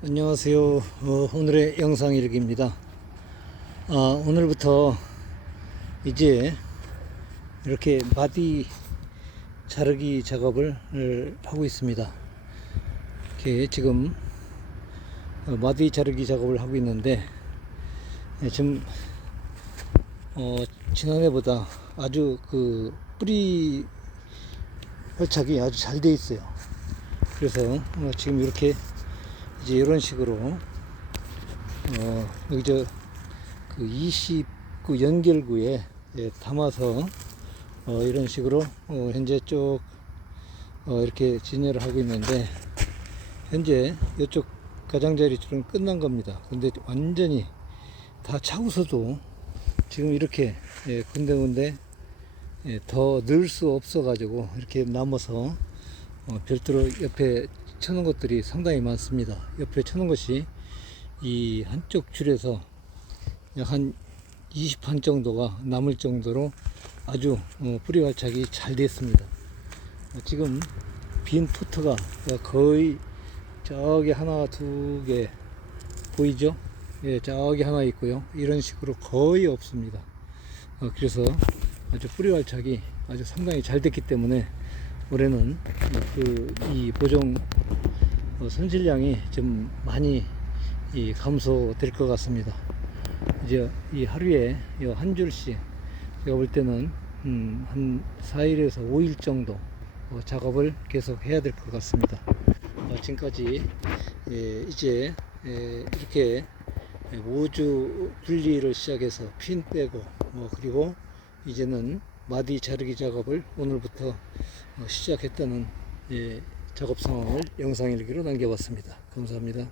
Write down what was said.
안녕하세요. 어, 오늘의 영상 일기입니다. 아, 오늘부터 이제 이렇게 마디 자르기 작업을 어, 하고 있습니다. 이렇게 지금 어, 마디 자르기 작업을 하고 있는데 예, 지금 어, 지난해보다 아주 그 뿌리 활착이 아주 잘 돼 있어요. 그래서 어, 지금 이렇게 이제 이런 식으로 어 여기 저그 29 연결구에 예, 담아서 어 이런 식으로 어 현재 쭉 어 이렇게 진열을 하고 있는데 현재 이쪽 가장자리 줄은 끝난 겁니다. 근데 완전히 다 차고서도 지금 이렇게 예, 군데군데 예, 더 넣을 수 없어 가지고 이렇게 남아서 어, 별도로 옆에 쳐놓은 것들이 상당히 많습니다. 옆에 쳐놓은 것이 이 한쪽 줄에서 약 한 20판 정도가 남을 정도로 아주 어, 뿌리 활착이 잘 됐습니다. 어, 지금 빈 포트가 거의 저기 하나 두 개 보이죠? 예, 저기 하나 있고요. 이런 식으로 거의 없습니다. 어, 그래서 아주 뿌리 활착이 아주 상당히 잘 됐기 때문에 올해는 그 이 보정 어, 손질량이 좀 많이 이 감소될 것 같습니다. 이제 이 하루에 이한 줄씩 제가 볼 때는 음, 한 4일에서 5일 정도 어, 작업을 계속 해야 될 것 같습니다. 어, 지금까지 예, 이제 예, 이렇게 모주 분리를 시작해서 핀 빼고 뭐 그리고 이제는 마디 자르기 작업을 오늘부터 어, 시작했다는 예, 작업 상황을 영상 일기로 남겨봤습니다. 감사합니다.